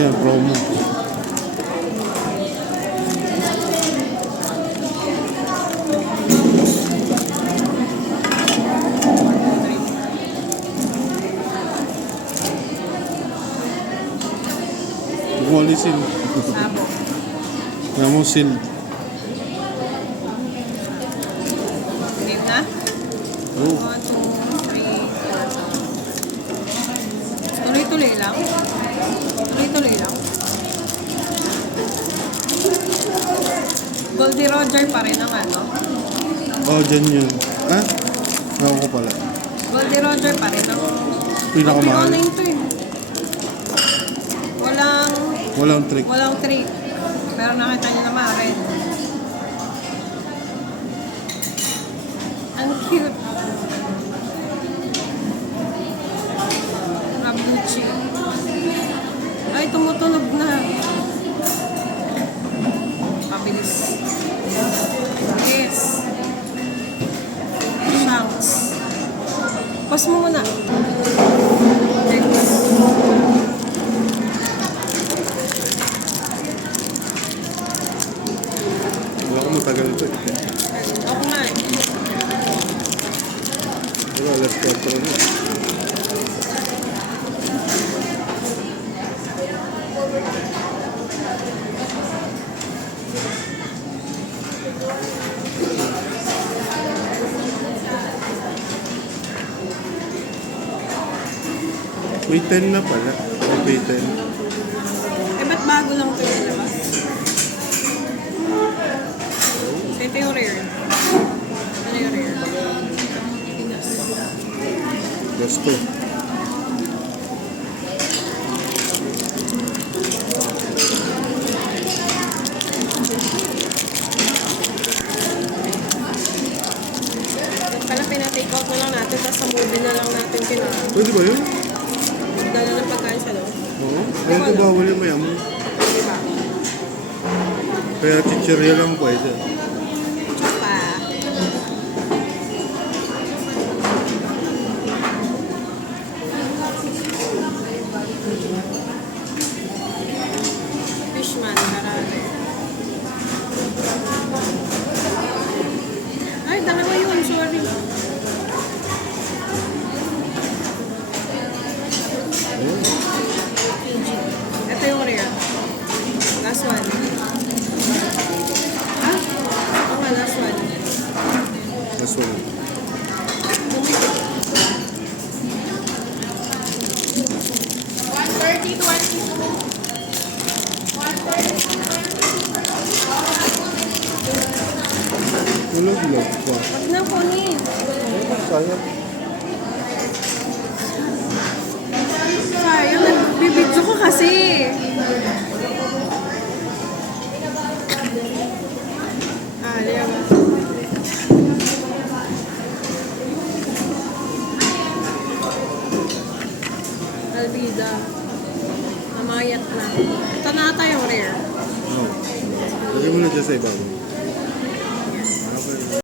Ayan, promo. Walisin. Sabo. Namong seal. Game na? Oh. 1, 2, 3, 4. Tuloy-tuloy lang. Tuloy-tuloy lang. Goldie Roger pa rin ang ano. Oh, dyan yun. Ah? Ako ko pala. Goldie Roger pa rin ang... Pinakamahal. Online to eh. Walang trick. Walang trick. Pero nakita niyo naman red. Ang cute. Rabuchi. Ay, tumutunog na. Pabilis. Yes. Shanks. Pause mo muna. Next. Wala ko matagal ito. Ako na eh. Wala, alas 4 na. May 10 na pala. May 10. Eh, ba't bago lang ito yung labas? So, ito yung rare. Ano yung rare? Pinas. Gusto. Pala pina-take out na lang natin, tapos sa movie na lang natin Pwede ba yun? dala ng pagkain sa loob. Oo. Ayaw ko bawal yung mayaman. Diba? Kaya chichirya lang pwede. Pa. Fishman, karami. Ay, dalawa yun, sorry. Ito yung rare. Last one. Ah? Ito nga, last one. That's all. Ulog-log pa. Wag na kunin. Sayang.